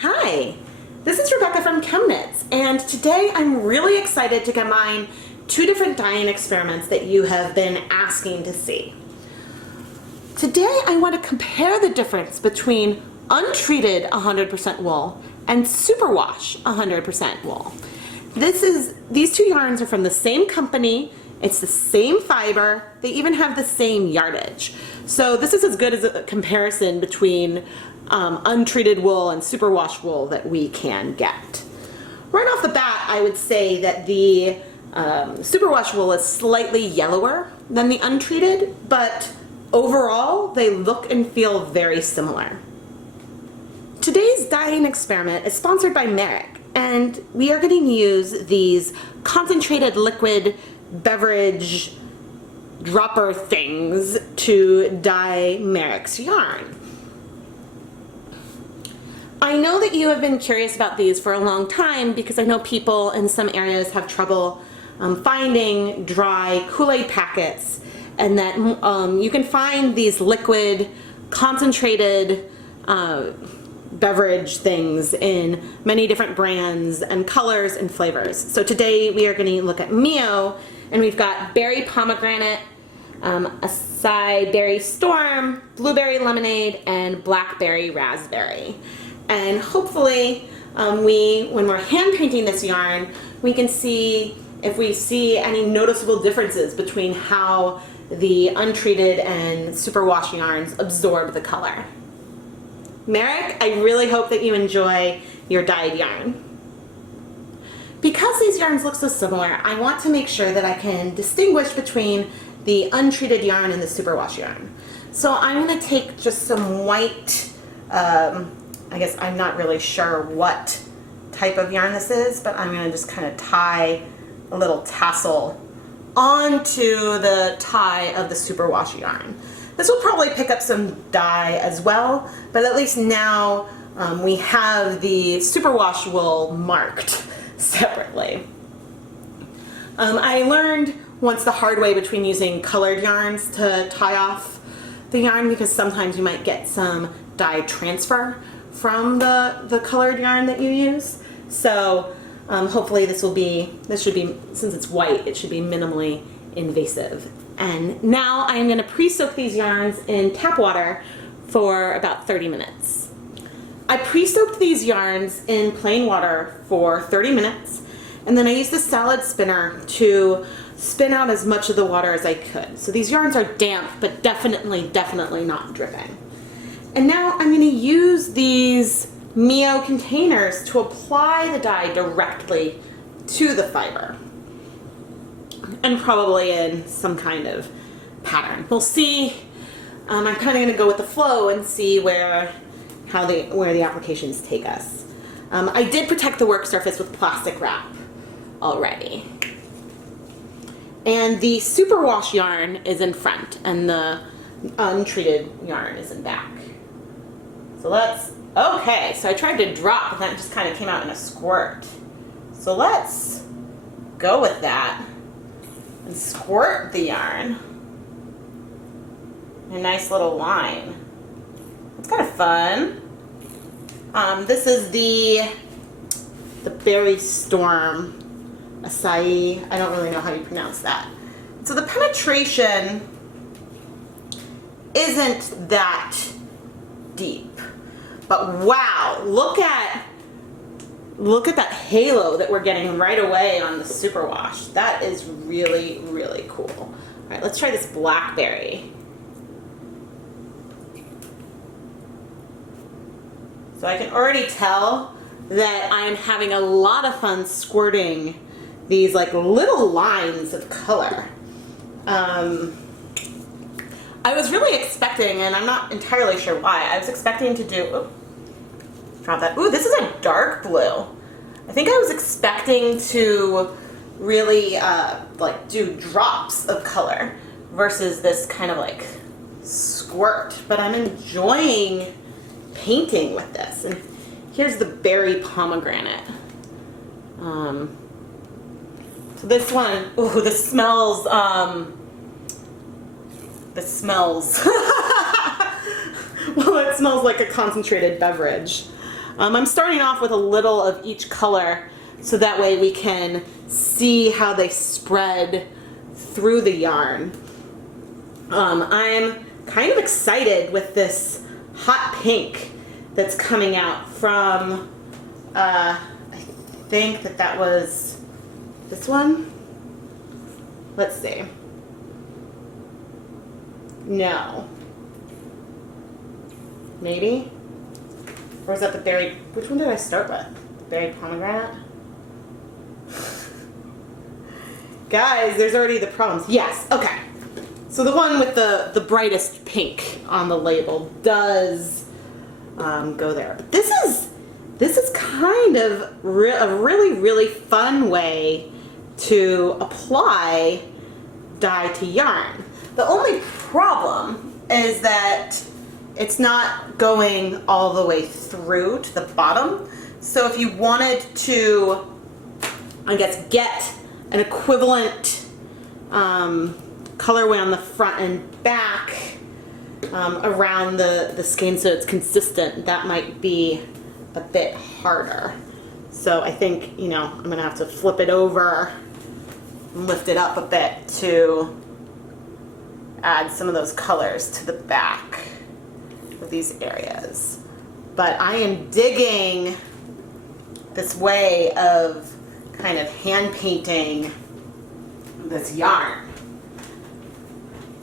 Hi, this is Rebecca from ChemKnits, and today I'm really excited to combine two different dyeing experiments that you have been asking to see. Today I want to compare the difference between untreated 100% wool and Superwash 100% wool. These two yarns are from the same company, it's the same fiber, they even have the same yardage. So this is as good as a comparison between untreated wool and superwash wool that we can get. Right off the bat, I would say that the superwash wool is slightly yellower than the untreated, but overall they look and feel very similar. Today's dyeing experiment is sponsored by Merrick, and we are going to use these concentrated liquid beverage dropper things to dye Merrick's yarn. I know that you have been curious about these for a long time because I know people in some areas have trouble finding dry Kool-Aid packets, and that you can find these liquid concentrated beverage things in many different brands and colors and flavors. So today we are going to look at Mio, and we've got berry pomegranate, acai berry storm, blueberry lemonade, and blackberry raspberry. And hopefully when we're hand painting this yarn, we can see if we see any noticeable differences between how the untreated and superwash yarns absorb the color. Merrick, I really hope that you enjoy your dyed yarn. Because these yarns look so similar, I want to make sure that I can distinguish between the untreated yarn and the superwash yarn. So I'm going to take just some white, I guess I'm not really sure what type of yarn this is, but I'm going to just kind of tie a little tassel onto the tie of the superwash yarn. This will probably pick up some dye as well, but at least now we have the superwash wool marked separately. I learned once the hard way between using colored yarns to tie off the yarn, because sometimes you might get some dye transfer from the colored yarn that you use. So hopefully this should be, since it's white, it should be minimally invasive. And now I'm going to pre-soak these yarns in tap water for about 30 minutes. I pre-soaked these yarns in plain water for 30 minutes, and then I used the salad spinner to spin out as much of the water as I could. So these yarns are damp, but definitely not dripping. And now I'm going to use these Mio containers to apply the dye directly to the fiber, and probably in some kind of pattern. We'll see. I'm kind of going to go with the flow and see where the applications take us. I did protect the work surface with plastic wrap already. And the superwash yarn is in front, and the untreated yarn is in back. So okay, so I tried to drop, and that just kind of came out in a squirt. So let's go with that and squirt the yarn in a nice little line. It's kind of fun. This is the berry storm acai. I don't really know how you pronounce that. So the penetration isn't that deep, but wow, look at that halo that we're getting right away on the superwash. That is really cool. All right, let's try this blackberry. So I can already tell that I'm having a lot of fun squirting these like little lines of color. I was really expecting, and I'm not entirely sure why, I was expecting to do, drop that. Ooh, this is a dark blue. I think I was expecting to really like do drops of color versus this kind of like squirt, but I'm enjoying painting with this. And here's the berry pomegranate. So this one, ooh, this smells well, it smells like a concentrated beverage. I'm starting off with a little of each color so that way we can see how they spread through the yarn. I'm kind of excited with this hot pink that's coming out from, I think that was this one. Let's see. No. Maybe? Or is that the berry? Which one did I start with? Berry pomegranate? Guys, there's already the problems. Yes, okay. So the one with the brightest pink on the label does go there. But this is kind of a really fun way to apply dye to yarn. The only problem is that it's not going all the way through to the bottom. So if you wanted to, I guess, get an equivalent colorway on the front and back around the skein so it's consistent, that might be a bit harder. So I think, you know, I'm gonna have to flip it over and lift it up a bit to add some of those colors to the back of these areas. But I am digging this way of kind of hand painting this yarn.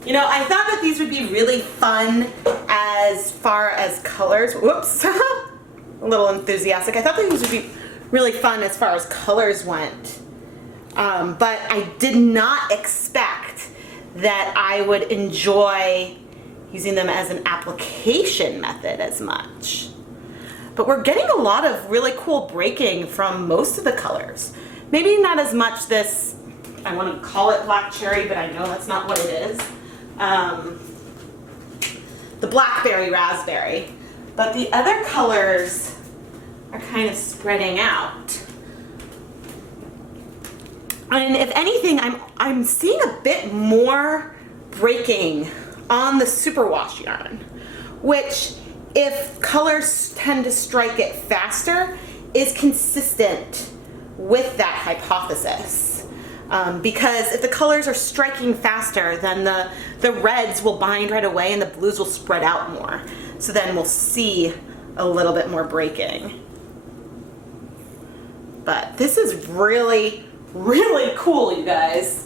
You know, I thought that these would be really fun as far as colors. Whoops, a little enthusiastic. I thought that these would be really fun as far as colors went. But I did not expect that I would enjoy using them as an application method as much. But we're getting a lot of really cool breaking from most of the colors. Maybe not as much this, I want to call it black cherry, but I know that's not what it is. The blackberry raspberry. But the other colors are kind of spreading out. And if anything, I'm seeing a bit more breaking on the superwash yarn, which, if colors tend to strike it faster, is consistent with that hypothesis. Because if the colors are striking faster, then the reds will bind right away and the blues will spread out more. So then we'll see a little bit more breaking. But this is really cool, you guys.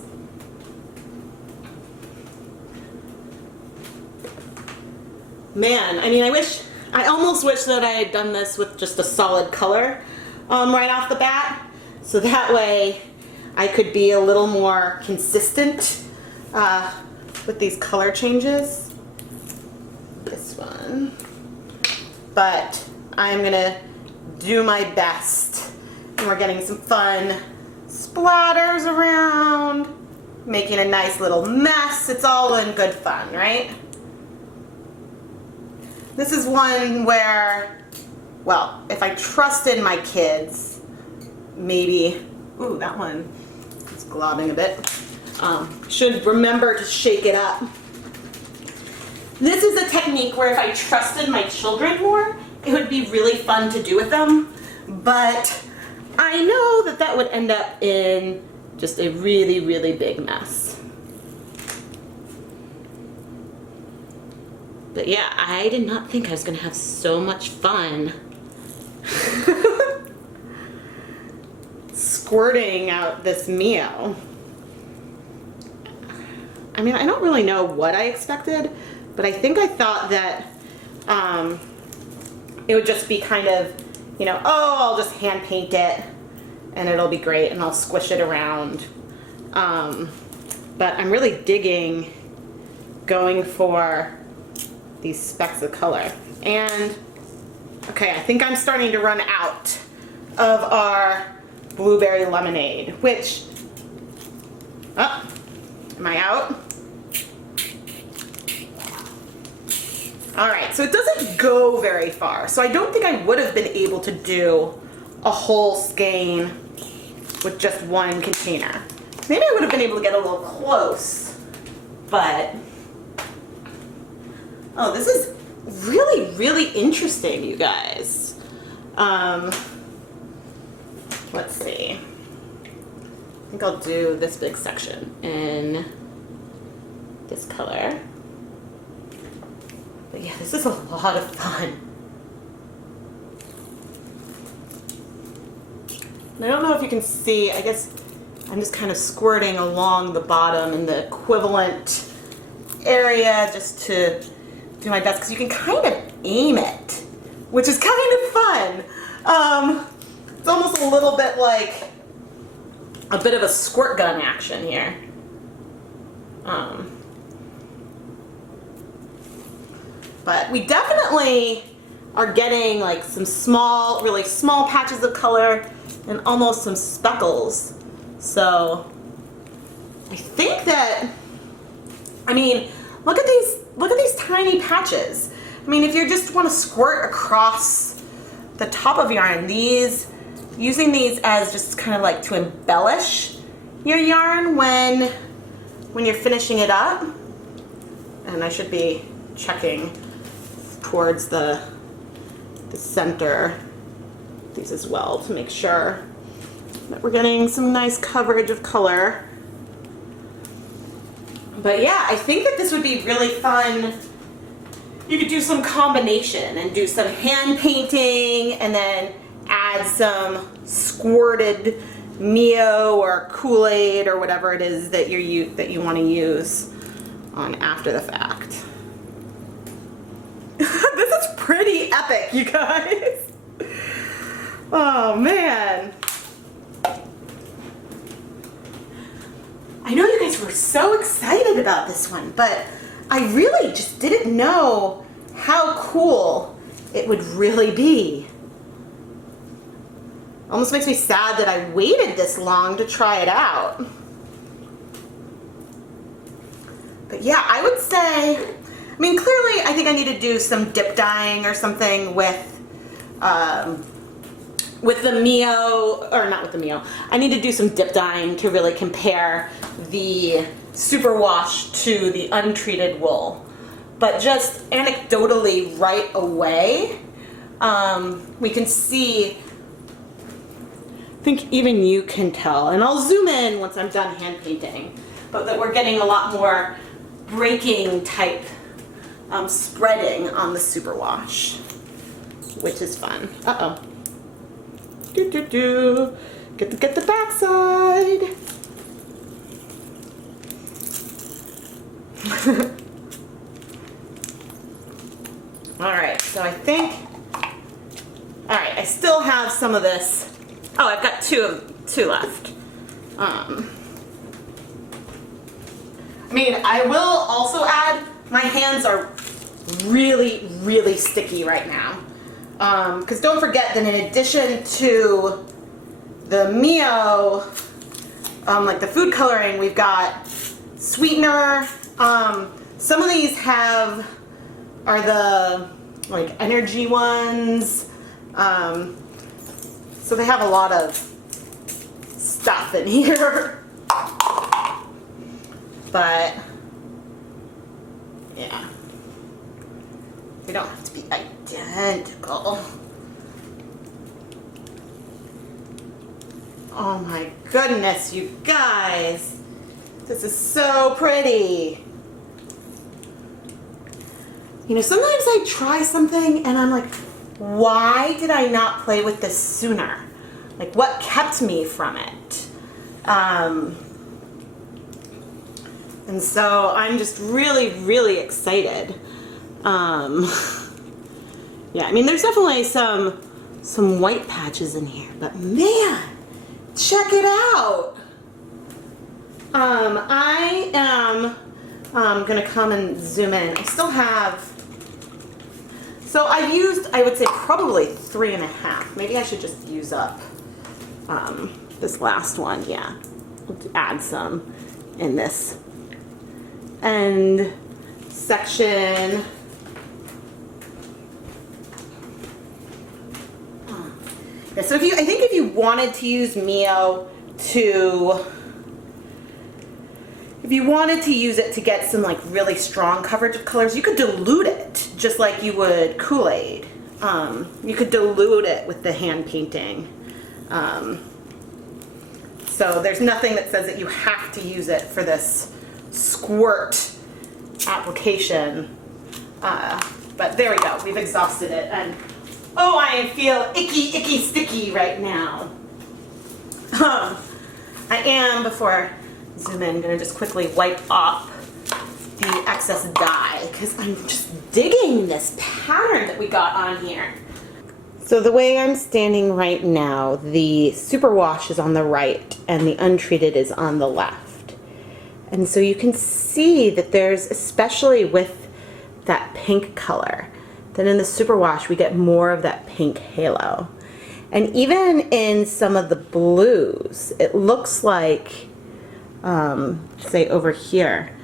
Man, I mean, I almost wish that I had done this with just a solid color right off the bat. So that way I could be a little more consistent with these color changes. This one. But I'm gonna do my best. And we're getting some fun splatters around, making a nice little mess. It's all in good fun, right? This is one where, well, if I trusted my kids, maybe, ooh, that one is globbing a bit. Should remember to shake it up. This is a technique where if I trusted my children more, it would be really fun to do with them, but I know that that would end up in just a really big mess. But yeah, I did not think I was gonna have so much fun squirting out this Mio. I mean, I don't really know what I expected, but I think I thought that it would just be kind of, you know, oh, I'll just hand paint it and it'll be great and I'll squish it around. But I'm really digging going for these specks of color. And okay, I think I'm starting to run out of our blueberry lemonade, which, oh, am I out? All right, so it doesn't go very far. So I don't think I would have been able to do a whole skein with just one container. Maybe I would have been able to get a little close, but oh, this is really interesting, you guys. Let's see. I think I'll do this big section in this color. But yeah, this is a lot of fun. And I don't know if you can see, I guess I'm just kind of squirting along the bottom in the equivalent area just to do my best, because you can kind of aim it, which is kind of fun. It's almost a little bit like a bit of a squirt gun action here. But we definitely are getting like some small, really small patches of color and almost some speckles. So I think that, I mean, look at these tiny patches. I mean, if you just want to squirt across the top of your yarn, using these as just kind of like to embellish your yarn when you're finishing it up. And I should be checking towards the center of these as well to make sure that we're getting some nice coverage of color. But yeah, I think that this would be really fun. You could do some combination and do some hand painting and then add some squirted Mio or Kool-Aid or whatever it is that you want to use on after the fact. This is pretty epic, you guys. Oh man. I know you guys were so excited about this one, but I really just didn't know how cool it would really be. Almost makes me sad that I waited this long to try it out. But yeah, I would say, I mean, clearly I think I need to do some dip dyeing or something with the Mio, or not with the Mio. I need to do some dip dyeing to really compare the Superwash to the untreated wool. But just anecdotally right away, we can see, I think even you can tell, and I'll zoom in once I'm done hand painting, but that we're getting a lot more breaking type spreading on the Superwash, which is fun. Uh-oh. Get the back side. Alright, so I think, alright, I still have some of this. Oh, I've got two left. I mean, I will also add, my hands are really, really sticky right now. Because don't forget that in addition to the Mio, like the food coloring, we've got sweetener. Some of these are the like energy ones. So they have a lot of stuff in here. But yeah, they don't have to be identical. Oh my goodness, you guys. This is so pretty. You know, sometimes I try something and I'm like, why did I not play with this sooner? Like, what kept me from it? And so I'm just really, really excited. Yeah, I mean, there's definitely some white patches in here, but man, check it out. I am gonna come and zoom in. I still have, so I've used, I would say probably 3.5. Maybe I should just use up this last one. Yeah, I'll add some in this end section. Yeah, so I think if you wanted to use Mio if you wanted to use it to get some like really strong coverage of colors, you could dilute it just like you would Kool-Aid. you could dilute it with the hand painting. So there's nothing that says that you have to use it for this squirt application. But there we go, we've exhausted it. And oh, I feel icky, icky, sticky right now. I am, before I zoom in, gonna just quickly wipe off the excess dye because I'm just digging this pattern that we got on here. So the way I'm standing right now, the Superwash is on the right and the Untreated is on the left. And so you can see that there's, especially with that pink color, that in the Superwash we get more of that pink halo. And even in some of the blues, it looks like, say over here,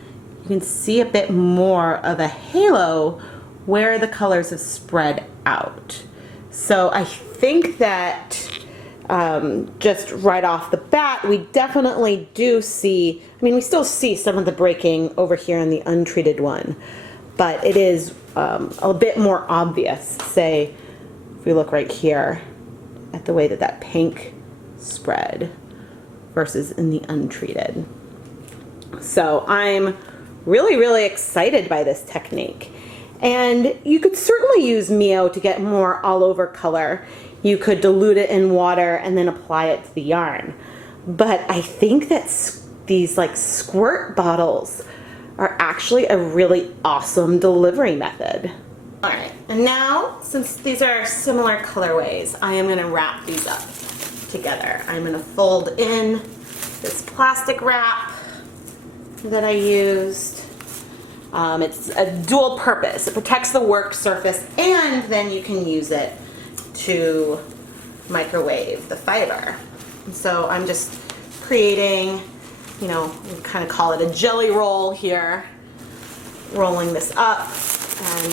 you can see a bit more of a halo where the colors have spread out. So I think that just right off the bat, we definitely do see, I mean, we still see some of the breaking over here in the Untreated one, but it is a bit more obvious, say, if we look right here at the way that that pink spread versus in the Untreated. So I'm really, really excited by this technique. And you could certainly use Mio to get more all over color. You could dilute it in water and then apply it to the yarn. But I think that these like squirt bottles are actually a really awesome delivery method. All right, and now, since these are similar colorways, I am gonna wrap these up together. I'm gonna fold in this plastic wrap that I used. It's a dual purpose. It protects the work surface and then you can use it to microwave the fiber. And so I'm just creating, you know, we kind of call it a jelly roll here. Rolling this up and,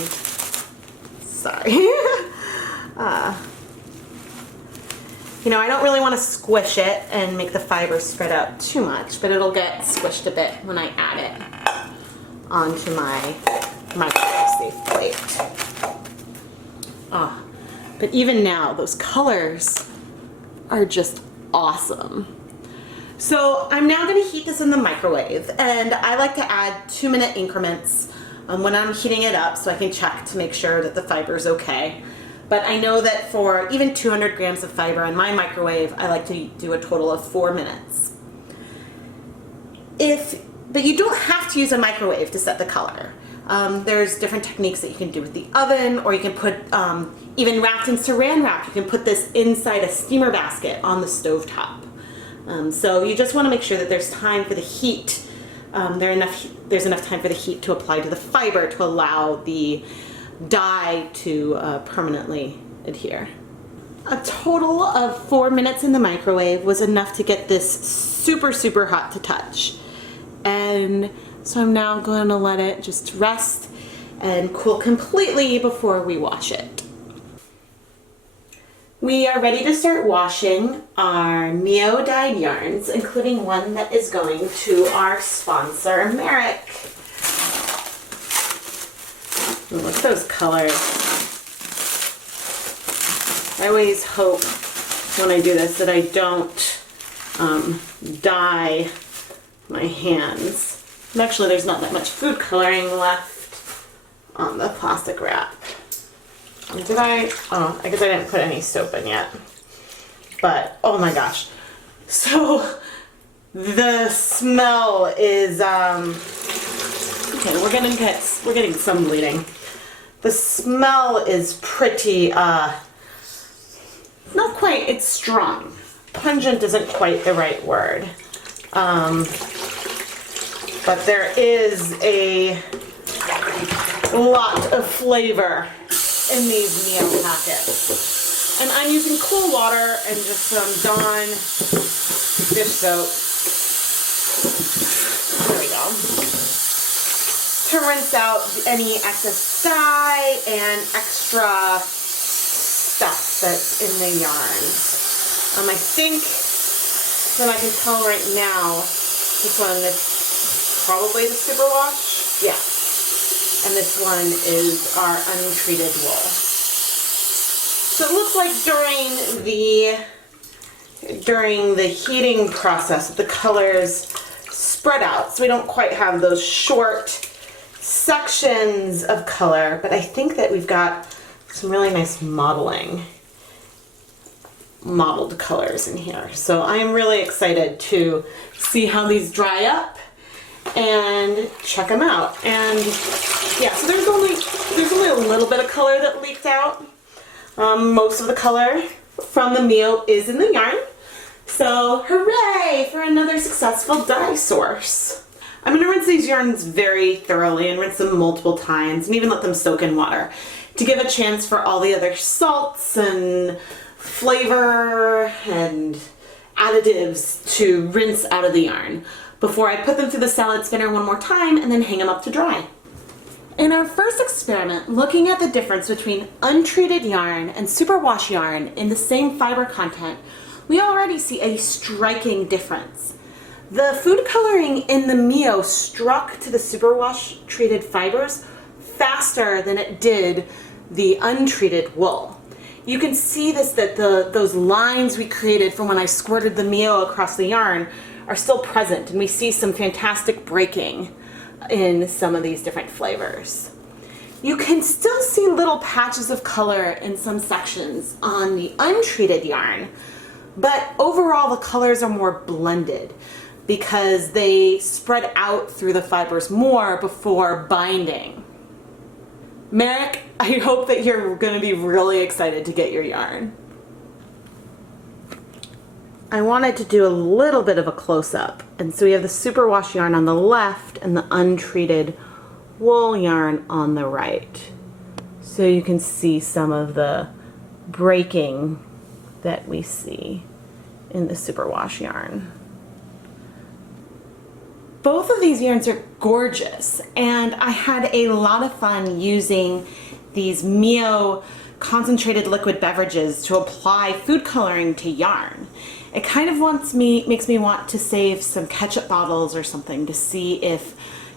sorry. You know, I don't really want to squish it and make the fiber spread out too much, but it'll get squished a bit when I add it onto my microwave safe plate. Oh, but even now, those colors are just awesome. So I'm now going to heat this in the microwave, and I like to add 2-minute increments when I'm heating it up so I can check to make sure that the fiber is okay. But I know that for even 200 grams of fiber in my microwave, I like to do a total of 4 minutes. But you don't have to use a microwave to set the color. There's different techniques that you can do with the oven, or you can put, even wrapped in saran wrap, you can put this inside a steamer basket on the stovetop. So you just want to make sure that there's time for the heat. There's enough time for the heat to apply to the fiber to allow the dye to permanently adhere. A total of 4 minutes in the microwave was enough to get this super, super hot to touch. And so I'm now going to let it just rest and cool completely before we wash it. We are ready to start washing our Mio dyed yarns, including one that is going to our sponsor, Merrick. Look at those colors. I always hope when I do this that I don't dye my hands. And actually, there's not that much food coloring left on the plastic wrap. Did I? Oh, I guess I didn't put any soap in yet. But, oh my gosh. So, the smell is, okay, we're getting some bleeding. The smell is pretty, not quite, it's strong. Pungent isn't quite the right word. But there is a lot of flavor in these Mio packets. And I'm using cool water and just some Dawn dish soap. There we go. To rinse out any excess dye and extra stuff that's in the yarns. I think that I can tell right now, this one is probably the Superwash. Yeah. And this one is our untreated wool. So it looks like during the heating process, the colors spread out, so we don't quite have those short sections of color, but I think that we've got some really nice modeled colors in here. So I'm really excited to see how these dry up and check them out. And yeah, so there's only a little bit of color that leaked out. Most of the color from the meal is in the yarn. So hooray for another successful dye source. I'm going to rinse these yarns very thoroughly and rinse them multiple times and even let them soak in water to give a chance for all the other salts and flavor and additives to rinse out of the yarn before I put them through the salad spinner one more time and then hang them up to dry. In our first experiment, looking at the difference between untreated yarn and superwash yarn in the same fiber content, we already see a striking difference. The food coloring in the Mio struck to the superwash treated fibers faster than it did the untreated wool. You can see that those lines we created from when I squirted the Mio across the yarn are still present, and we see some fantastic breaking in some of these different flavors. You can still see little patches of color in some sections on the untreated yarn, but overall the colors are more blended because they spread out through the fibers more before binding. Merrick, I hope that you're going to be really excited to get your yarn. I wanted to do a little bit of a close-up, and so we have the superwash yarn on the left and the untreated wool yarn on the right. So you can see some of the breaking that we see in the superwash yarn. Both of these yarns are gorgeous, and I had a lot of fun using these Mio concentrated liquid beverages to apply food coloring to yarn. It kind of makes me want to save some ketchup bottles or something to see if,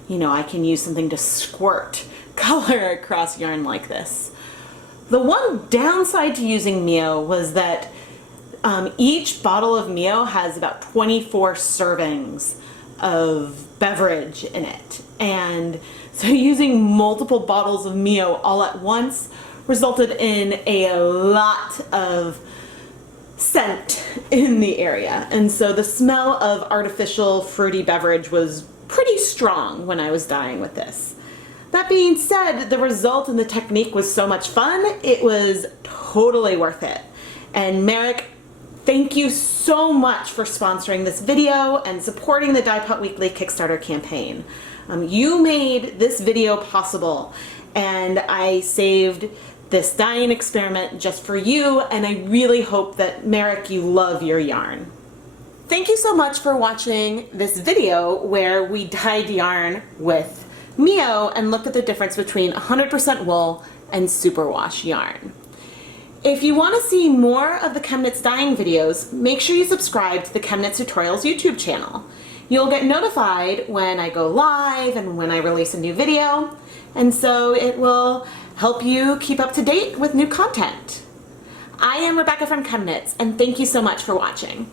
I can use something to squirt color across yarn like this. The one downside to using Mio was that each bottle of Mio has about 24 servings of beverage in it, and so using multiple bottles of Mio all at once resulted in a lot of scent in the area, and so the smell of artificial fruity beverage was pretty strong when I was dyeing with this. That being said, the result and the technique was so much fun, it was totally worth it. And Merrick, thank you so much for sponsoring this video and supporting the Dyepot Weekly Kickstarter campaign. You made this video possible, and I saved this dyeing experiment just for you, and I really hope that, Merrick, you love your yarn. Thank you so much for watching this video where we dyed yarn with Mio and looked at the difference between 100% wool and superwash yarn. If you want to see more of the ChemKnits dyeing videos, make sure you subscribe to the ChemKnits Tutorials YouTube channel. You'll get notified when I go live and when I release a new video, and so it will help you keep up to date with new content. I am Rebecca from ChemKnits, and thank you so much for watching.